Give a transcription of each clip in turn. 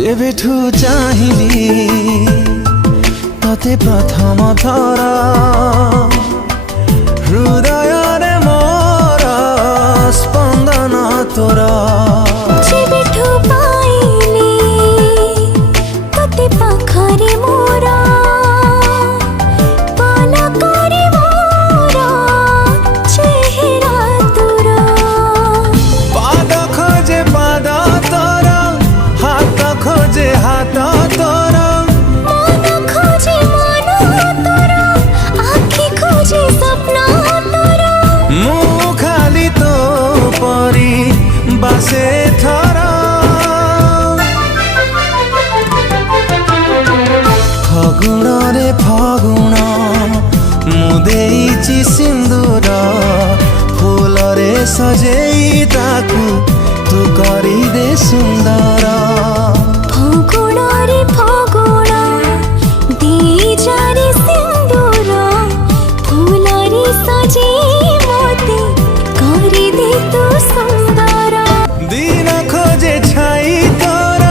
जेबेठू चाहिली तते प्रथम थर हृदय रे मोर स्पंदन तोर जेबेठू पाइली तते पाखरे मोर पलकरे मोर चेहरा तोर पाद खोजे पाद तोर हाथ खोजे हाथ तोर मन खोजे मन तोर आँखी खोजे सपना तोर मु खाली तो परी बासे थर फगुण रे फगुण मु देइछि सिंदूर फूल रे सजेई ताकू तू करी दे सुंदर फगुण रे फगुण दीजारे सिंदूर फूल रे सजेई मोते करी दे तू सुंदर दिन खोजे छाई तोर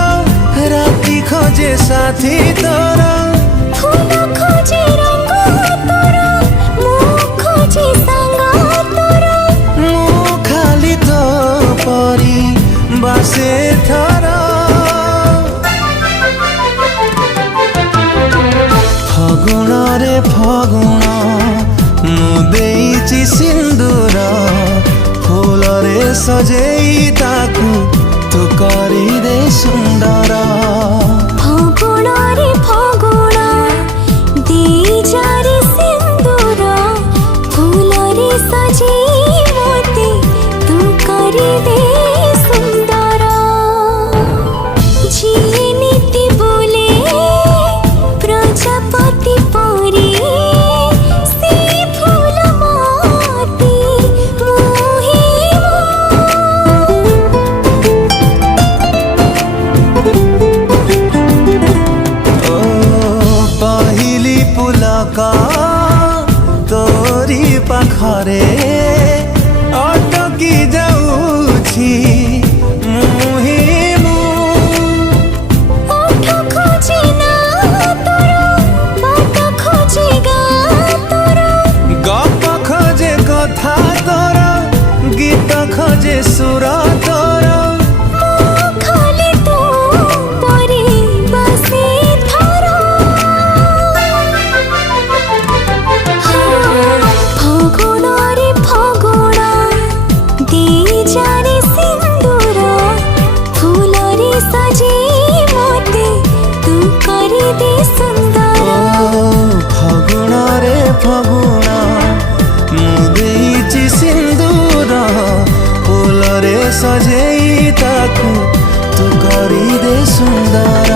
राति खोजे साथी तोर फूल खोजे रंग तोर मुँह खोजे संग तोर मु खाली तो परी बासे थर फगुण रे फगुण मु देइछि सिंदूर फूल रे सजेई ताकू तू करी दे सुंदर फगुण रे फगुण दीजारे सिंदूर फूल रे सजेई मोते तू करी दे सुंदर जिए नीति बोले प्रजापति परी से फूल माती मोहे ओ पहिली पुलका तोरी पाखरे अटकी जाऊछि मुहि मु ओठ खोजे ना तोर बात खोजे गा तोर गप खोजे कथा तोर गीत खोजे सुर तोर खाली तू परी बसे थर फगुण रे फगुण दीजारे सिंदूर फूल रे सजेई मोते तू करी दे सुंदर फगुण रे फगुण मु देइछि सिंदूर फूल रे सजेई ताकू तू करी दे सुंदर।